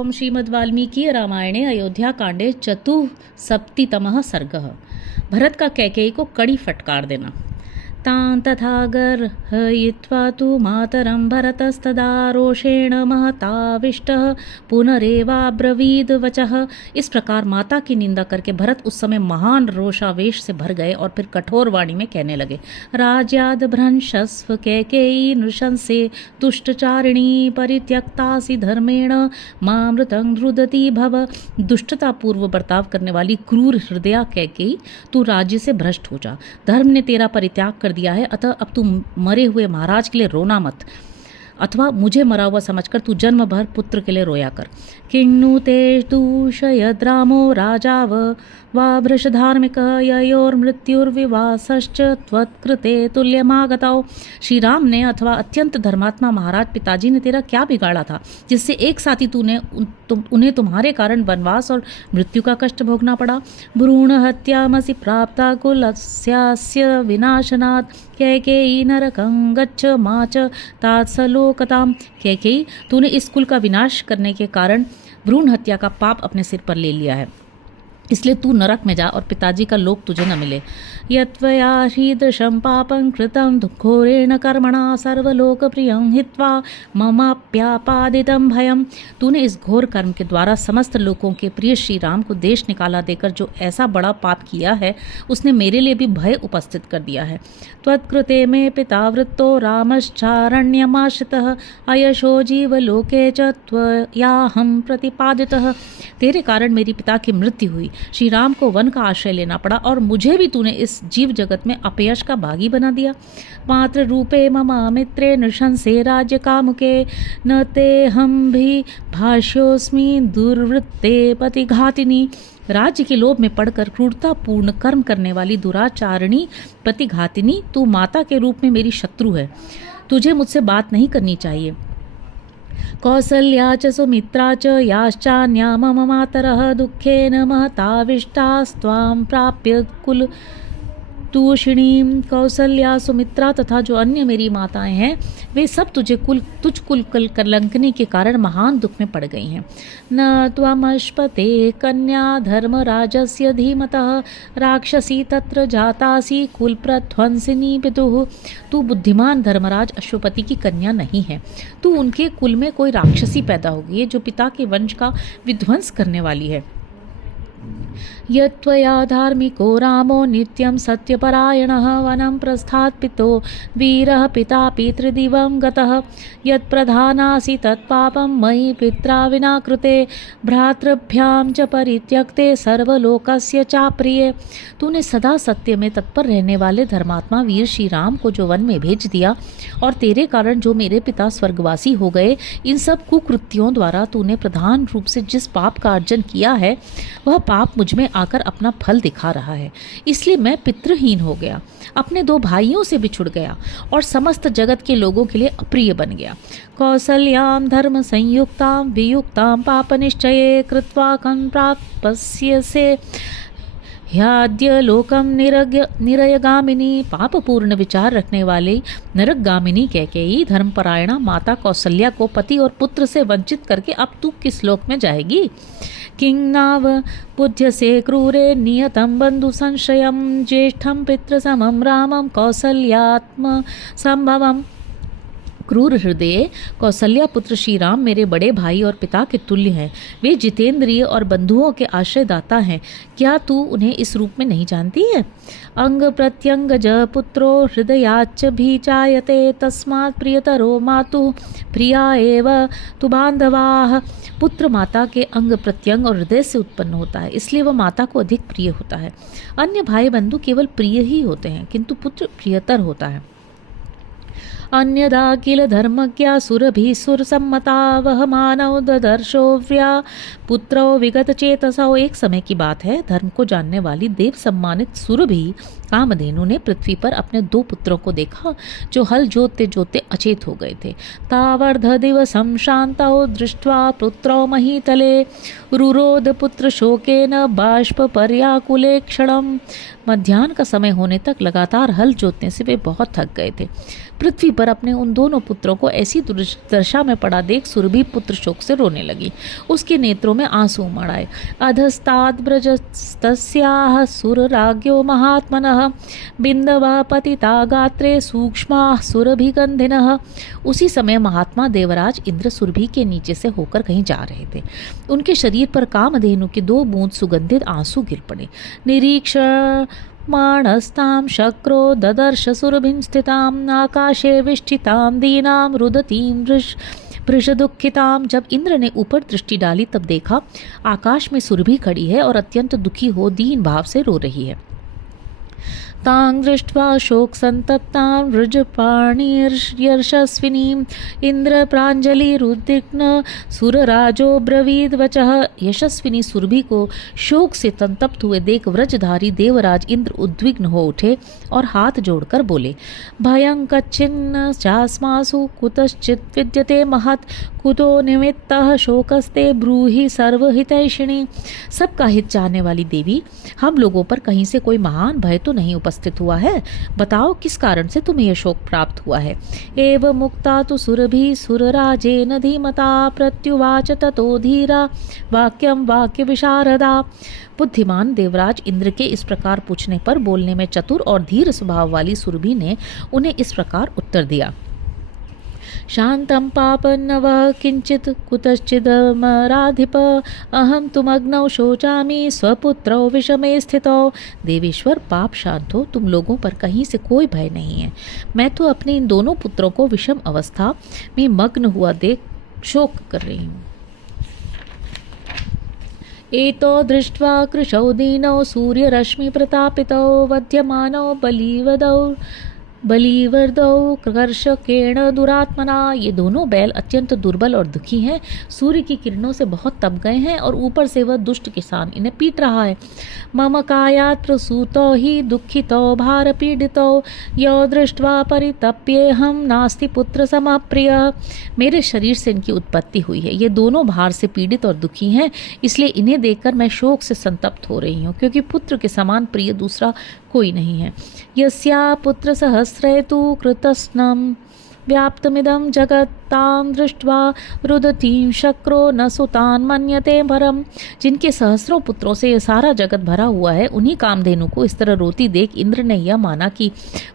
ओम श्रीमद् वाल्मीकि रामायणे अयोध्याकांडे चतुःसप्तितमः सर्गः। भरत का कैकेयी को कड़ी फटकार देना। तां तथा गर्हयित्वा तु मातरं भरतस्तदा रोषेण महताविष्टः पुनरेवाब्रवीद वचः। इस प्रकार माता की निंदा करके भरत उस समय महान रोषावेश से भर गए और फिर कठोर वाणी में कहने लगे। राज्याद भ्रंशस्व कैकेयी नृशंसे दुष्टचारिणी परित्यक्तासि धर्मेण मामृतं रुदती भव। दुष्टता पूर्व बर्ताव करने वाली क्रूर हृदया कैकेयी, तू राज्य से भ्रष्ट हो जा। धर्म ने तेरा परित्याग कर दिया है, अतः अब तू मरे हुए महाराज के लिए रोना मत, अथवा मुझे मरा हुआ समझकर तू जन्म भर पुत्र के लिए रोया कर। किन्नु ते दूषयद् रामो राजाव वा भृशधार्मिक ययोर्मृत्युर्विवासश्च त्वत्कृते तुल्यमागतौ। श्री राम ने अथवा अत्यंत धर्मात्मा महाराज पिताजी ने तेरा क्या बिगाड़ा था, जिससे एक साथी उन्हें तुम्हारे कारण वनवास और मृत्यु का कष्ट भोगना पड़ा। भ्रूण हत्यामसि प्राप्ता कुलस्यास्य विनाशनात् कैकेयी नरकं गच्छ मा च तात्सलोकताम्। कैकेयी, तूने इस कुल का विनाश करने के कारण भ्रूण हत्या का पाप अपने सिर पर ले लिया है, इसलिए तू नरक में जा और पिताजी का लोक तुझे न मिले। यत्वया हीदृशं पापं कृतं घोरेण कर्मणा सर्वलोकप्रियं हित्वा ममाप्यापादितं भयं। तूने इस घोर कर्म के द्वारा समस्त लोकों के प्रिय श्री राम को देश निकाला देकर जो ऐसा बड़ा पाप किया है, उसने मेरे लिए भी भय उपस्थित कर दिया है। त्वत्कृते मे पिता वृत्तो रामश्चारण्यमाश्रितः अयशो जीवलोके च त्वयाहं प्रतिपादितः। तेरे कारण मेरी पिता की मृत्यु हुई, श्री राम को वन का आश्रय लेना पड़ा और मुझे भी तूने इस जीव जगत में अपयश का भागी बना दिया। मात्र रूपे ममा मित्रे नृशंसे राज्य कामुके न ते हम भी भाष्योस्मि दुर्वृत्ते पतिघातिनी। राज्य के लोभ में पड़कर क्रूरतापूर्ण कर्म करने वाली दुराचारिणी प्रतिघातिनी, तू माता के रूप में मेरी शत्रु है। तुझे मुझसे बात नहीं करनी चाहिए। कौसल्या च सुमित्रा च याश्चान्या मम मातरः दुःखेन महताविष्टास्त्वां प्राप्य कुल तूषिणीं। कौसल्या, सुमित्रा तथा जो अन्य मेरी माताएं हैं, वे सब तुझ कुल कलंकनी के कारण महान दुख में पड़ गई हैं। न त्वमश्पते कन्या धर्मराजस्य धीमतः राक्षसी तत्र जातासी कुल प्रध्वंसिनी पितुः। तू बुद्धिमान धर्मराज अश्वपति की कन्या नहीं है, तू उनके कुल में कोई राक्षसी पैदा होगी जो पिता के वंश का विध्वंस करने वाली है। यत्त्वया धार्मिको रामो नित्यं सत्यपरायणः वनं प्रस्थात् पितो वीरः पिता पितृदिवं गतः। यत्प्रधानासि तत्पापं मयि पित्रा विना कृते भ्रातृभ्यां च परित्यक्ते सर्वलोकस्य चाप्रिये। तूने सदा सत्य में तत्पर रहने वाले धर्मात्मा वीर श्री राम को जो वन में भेज दिया और तेरे कारण जो मेरे पिता स्वर्गवासी हो गए, इन सब कुकृत्यों द्वारा तूने प्रधान रूप से जिस पाप का अर्जन किया है, वह पाप मुझ में आकर अपना फल दिखा रहा है। इसलिए मैं पितृहीन हो गया, अपने दो भाइयों से बिछुड़ गया और समस्त जगत के लोगों के लिए अप्रिय बन गया। कौसल्यां धर्म संयुक्तां वियुक्तां पाप निश्चये कृत्वा कं प्राप्स्यसे ह्याद्य लोकम निरयगामिनी। पापपूर्ण विचार रखने वाली नरकगामिनी कैकेयी धर्मपरायणा माता कौसल्या को पति और पुत्र से वंचित करके अब तू किस लोक में जाएगी। किं नाव बुध्यसे क्रूरे नियतं बंधु संशयं ज्येष्ठं पितृसमं रामं कौसल्यात्म संभवम्। क्रूर हृदय कौसल्या पुत्र श्री राम मेरे बड़े भाई और पिता के तुल्य हैं। वे जितेंद्रिय और बंधुओं के आश्रयदाता हैं। क्या तू उन्हें इस रूप में नहीं जानती है। अंग प्रत्यंगज पुत्रो हृदयाच्च भी चायते तस्मात् प्रियतरो मातु प्रिया एव तु बांधवाः। पुत्र माता के अंग प्रत्यंग और हृदय से उत्पन्न होता है, इसलिए वह माता को अधिक प्रिय होता है। अन्य भाई बंधु केवल प्रिय ही होते हैं, किंतु पुत्र प्रियतर होता है। अन्यदा किल धर्मज्ञा सुरभि सुरसम्मता वह मानव ददर्शो व्या पुत्रो विगत चेतसो। एक समय की बात है, धर्म को जानने वाली देव सम्मानित सुरभि कामधेनु ने पृथ्वी पर अपने 2 पुत्रों को देखा जो हल जोतते जोतते अचेत हो गए थे। तावर्ध दिवसं शान्तौ दृष्ट्वा पुत्रौ महीतले रुरोध पुत्र शोकेन बाष्प पर्याकुले क्षणम। मध्याह्न का समय होने तक लगातार हल जोतने से वे बहुत थक गए थे। पृथ्वी पर अपने उन दोनों पुत्रों को ऐसी दशा में पड़ा देख सुरभि पुत्र शोक से रोने लगी। उसके नेत्रों में आंसू उमड़ आए। अधस्ताद् ब्रजस्तस्याः सुरराज्ञो महात्मनः बिन्दवा पतिता गात्रे सूक्ष्माः सुरभिगन्धिनः। उसी समय महात्मा देवराज इंद्र सुरभि के नीचे से होकर कहीं जा रहे थे। उनके शरीर पर कामधेनु के 2 बूंद सुगंधित आंसू गिर पड़े। निरीक्षण माणस्तां शक्रो ददर्श सुरभिं स्थितां आकाशे विष्ठितां दीनां रुदतीं वृषदुःखितां। जब इंद्र ने ऊपर दृष्टि डाली तब देखा आकाश में सुरभि खड़ी है और अत्यंत दुखी हो दीन भाव से रो रही है। तां दृष्ट्वा शोक संतप्तां वृजपाणिर्यशस्विनीं इंद्र प्राञ्जलिरुद्विग्न सुरराजो ब्रवीद वचः। यशस्विनी सुरभि को शोक से संतप्त हुए देख व्रजधारी देवराज इंद्र उद्विग्न हो उठे और हाथ जोड़कर बोले, भयं कच्छिन्न चास्मासु कुतश्चित् विद्यते महत् कुतो निमित्तः शोकस्ते ब्रूहि सर्वहितैषिणी। सबका हित चाहने वाली देवी, हम लोगों पर कहीं से कोई महान भय तो नहीं उपस्थित हुआ है। बताओ किस कारण से तुम्हें यह शोक प्राप्त हुआ है। एव मुक्ता तो सुरभि सुरराजेन धीमता प्रत्युवाच ततो धीरा वाक्यम वाक्य विशारदा। बुद्धिमान देवराज इंद्र के इस प्रकार पूछने पर बोलने में चतुर और धीर स्वभाव वाली सुरभि ने उन्हें इस प्रकार उत्तर दिया, शांतं पापन्नव किंचित कुतश्चिदमराधिप अहम तुमग्नौ शोचामि स्वपुत्रौ विषमे स्थितौ। देवेश्वर पाप शांत हो, तुम लोगों पर कहीं से कोई भय नहीं है। मैं तो अपने इन दोनों पुत्रों को विषम अवस्था में मग्न हुआ देख शोक कर रही हूँ। एतो दृष्ट्वा कृशौ दीनौ सूर्यरश्मि प्रतापितौ वध्यमानौ बलिवर्दौ कर्षकेण दुरात्मना। ये दोनों बैल अत्यंत दुर्बल और दुखी हैं। सूर्य की किरणों से बहुत तप गए हैं और ऊपर से वह दुष्ट किसान इन्हें पीट रहा है। मम कायात् प्रसूतौ हि दुःखितौ भार पीडितौ यो दृष्ट्वा परितप्येऽहं नास्ति पुत्र समः प्रियः। मेरे शरीर से इनकी उत्पत्ति हुई है। ये दोनों भार से पीड़ित और दुखी हैं, इसलिए इन्हें देखकर मैं शोक से संतप्त हो रही हूँ, क्योंकि पुत्र के समान प्रिय दूसरा कोई नहीं है। यस्या पुत्र सहस्रे तु कृतस्नं व्याप्तमिदं जगत्तां दृष्ट्वा रुदतीं शक्रो न सुतान् मन्यते भरम। जिनके सहस्रों पुत्रों से यह सारा जगत भरा हुआ है, उन्हीं कामधेनु को इस तरह रोती देख इंद्र ने यह माना कि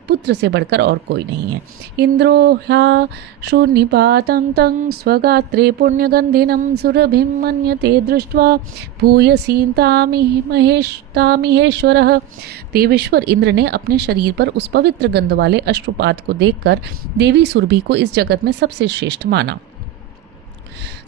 पुत्र से बढ़कर और कोई नहीं है। इंद्रो ह्या शून्यपातं तं स्वगात्रे पुण्यगंधिनं सुरभिं मन्यते दृष्ट्वा भूयसीतामिहेश्वरः। देवेश्वर इंद्र ने अपने शरीर पर उस पवित्र गंध वाले अश्रुपात को देखकर देवी सुरभि को इस जगत में सबसे श्रेष्ठ माना।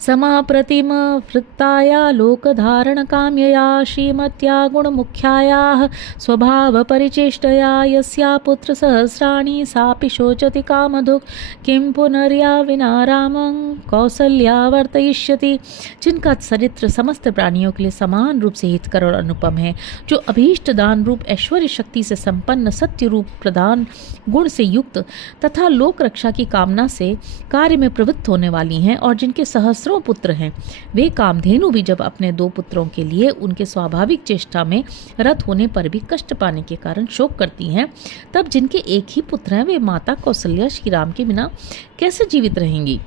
समाप्रतिम वृत्ताया लोकधारण काम्यया श्रीमत्या गुणमुख्यायाः स्वभाव परिचेष्टया यस्या पुत्र सहस्राणि सापि शोचति कामधुक् किं पुनर्या विना रामं कौसल्या वर्तयिष्यति। जिनका चरित्र समस्त प्राणियों के लिए समान रूप से हितकर और अनुपम है, जो अभीष्ट दान रूप ऐश्वर्य शक्ति से संपन्न, सत्य रूप प्रधान गुण से युक्त तथा लोक रक्षा की कामना से कार्य में प्रवृत्त होने वाली हैं, और जिनके सहस्रों पुत्र हैं, वे कामधेनु भी जब अपने 2 पुत्रों के लिए उनके स्वाभाविक चेष्टा में रत होने पर भी कष्ट पाने के कारण शोक करती हैं, तब जिनके एक ही पुत्र हैं, वे माता कौसल्या श्री राम के बिना कैसे जीवित रहेंगी।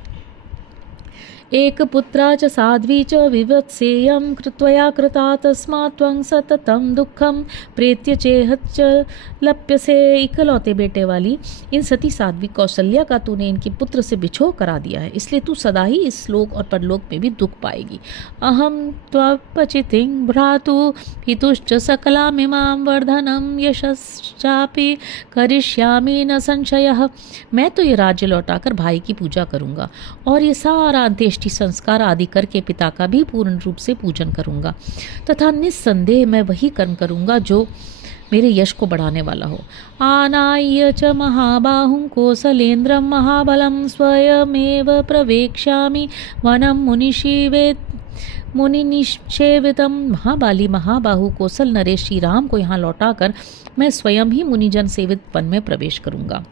एक पुत्रा च साध्वी च विवत्सेयं कृत्वया कृता तस्मात् त्वं सततं दुःखं प्रेत्य चेहच्च लप्यसे। इकलौते बेटे वाली इन सती साध्वी कौशल्या का तूने इनके पुत्र से बिछोह करा दिया है, इसलिए तू सदा ही इस लोक और परलोक में भी दुख पाएगी। अहम त्वपचितिं भ्रातु पितुश्च सकलामिमां वर्धनं यशश्चापि करिष्यामि न संशयः। मैं तो ये राज्य लौटाकर भाई की पूजा करूंगा और ये सारा अंत्येष्टि संस्कार आदि करके पिता का भी पूर्ण रूप से पूजन करूंगा, तथा निस्संदेह मैं वही कर्म करूंगा जो मेरे यश को बढ़ाने वाला हो। आनाय्य च महाबाहुं कौसलेन्द्रं महाबलं स्वयमेव प्रवेक्ष्यामि वनं मुनि निषेवितम महाबाली महाबाहु कौशल नरेश श्री राम को यहाँ लौटाकर मैं स्वयं ही मुनिजन सेवित वन में प्रवेश करूँगा।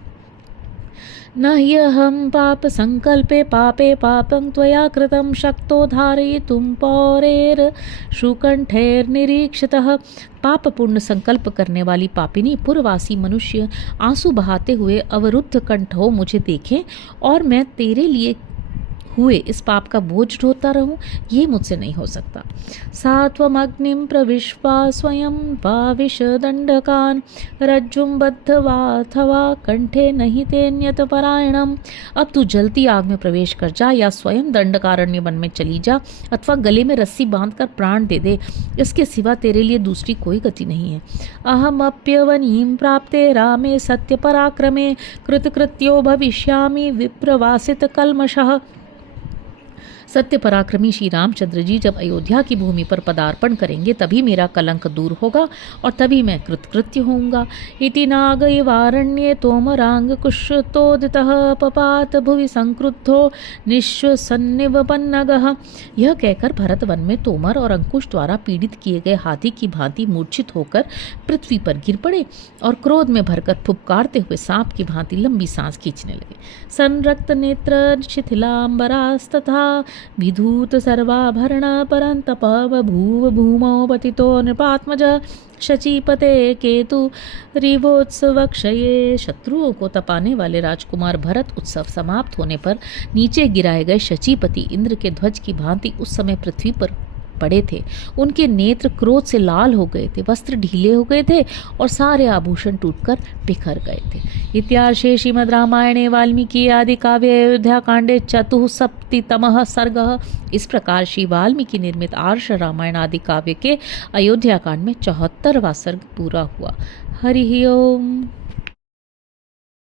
न ह्यहं पाप संकल्पे पापे पापं त्वया कृतं शक्तो धारयितुं पौरेर शुकंठैर्निरीक्षितः। पाप पूर्ण संकल्प करने वाली पापिनी पुरवासी मनुष्य आंसू बहाते हुए अवरुद्ध कंठ हो मुझे देखें और मैं तेरे लिए हुए इस पाप का बोझ ढोता रहूं, ये मुझसे नहीं हो सकता। सात्वमग्निं प्रविश्वा स्वयं पाविश दंडकान रज्जुं बद्धवाथवा कंठे नहीं तेन्यत परायणम। अब तू जलती आग में प्रवेश कर जा या स्वयं दंडकारण्य वन में चली जा अथवा गले में रस्सी बांधकर प्राण दे दे, इसके सिवा तेरे लिए दूसरी कोई गति नहीं है। अहम अप्यवनीं प्राप्ते रामे सत्य पराक्रमे कृतकृत्यो भविष्यामि विप्रवासित कल्मषः। सत्य पराक्रमी श्री रामचंद्र जी जब अयोध्या की भूमि पर पदार्पण करेंगे तभी मेरा कलंक दूर होगा और तभी मैं कृतकृत्य होऊंगा। इति नागैवारण्ये तोमरांग कुशतोदितः पपात भुवि संक्रुद्धो निःश्वसन्निवपन्नगः। यह कहकर भरत वन में तोमर और अंकुश द्वारा पीड़ित किए गए हाथी की भांति मूर्छित होकर पृथ्वी पर गिर पड़े और क्रोध में भरकर फुफकारते हुए सांप की भांति लंबी सांस खींचने लगे। संरक्त नेत्र शिथिलांबरास्तथा विधूत सर्वाभरण परंतप बभूव भूमौ पतितो नृपात्मज शचीपते केतु रिवोत्सव क्षये। शत्रुओं को तपाने वाले राजकुमार भरत उत्सव समाप्त होने पर नीचे गिराए गए शचीपति इंद्र के ध्वज की भांति उस समय पृथ्वी पर पड़े थे। उनके नेत्र क्रोध से लाल हो गए थे, वस्त्र ढीले हो गए थे और सारे आभूषण टूटकर बिखर गए थे। इत्यार्षे श्रीमद् रामायणे वाल्मीकि आदि काव्ये अयोध्या कांडे चतुःसप्ततितमः सर्गः। इस प्रकार श्री वाल्मीकि निर्मित आर्ष रामायण आदि काव्य के अयोध्या कांड में 74वां सर्ग पूरा हुआ। हरि ओम।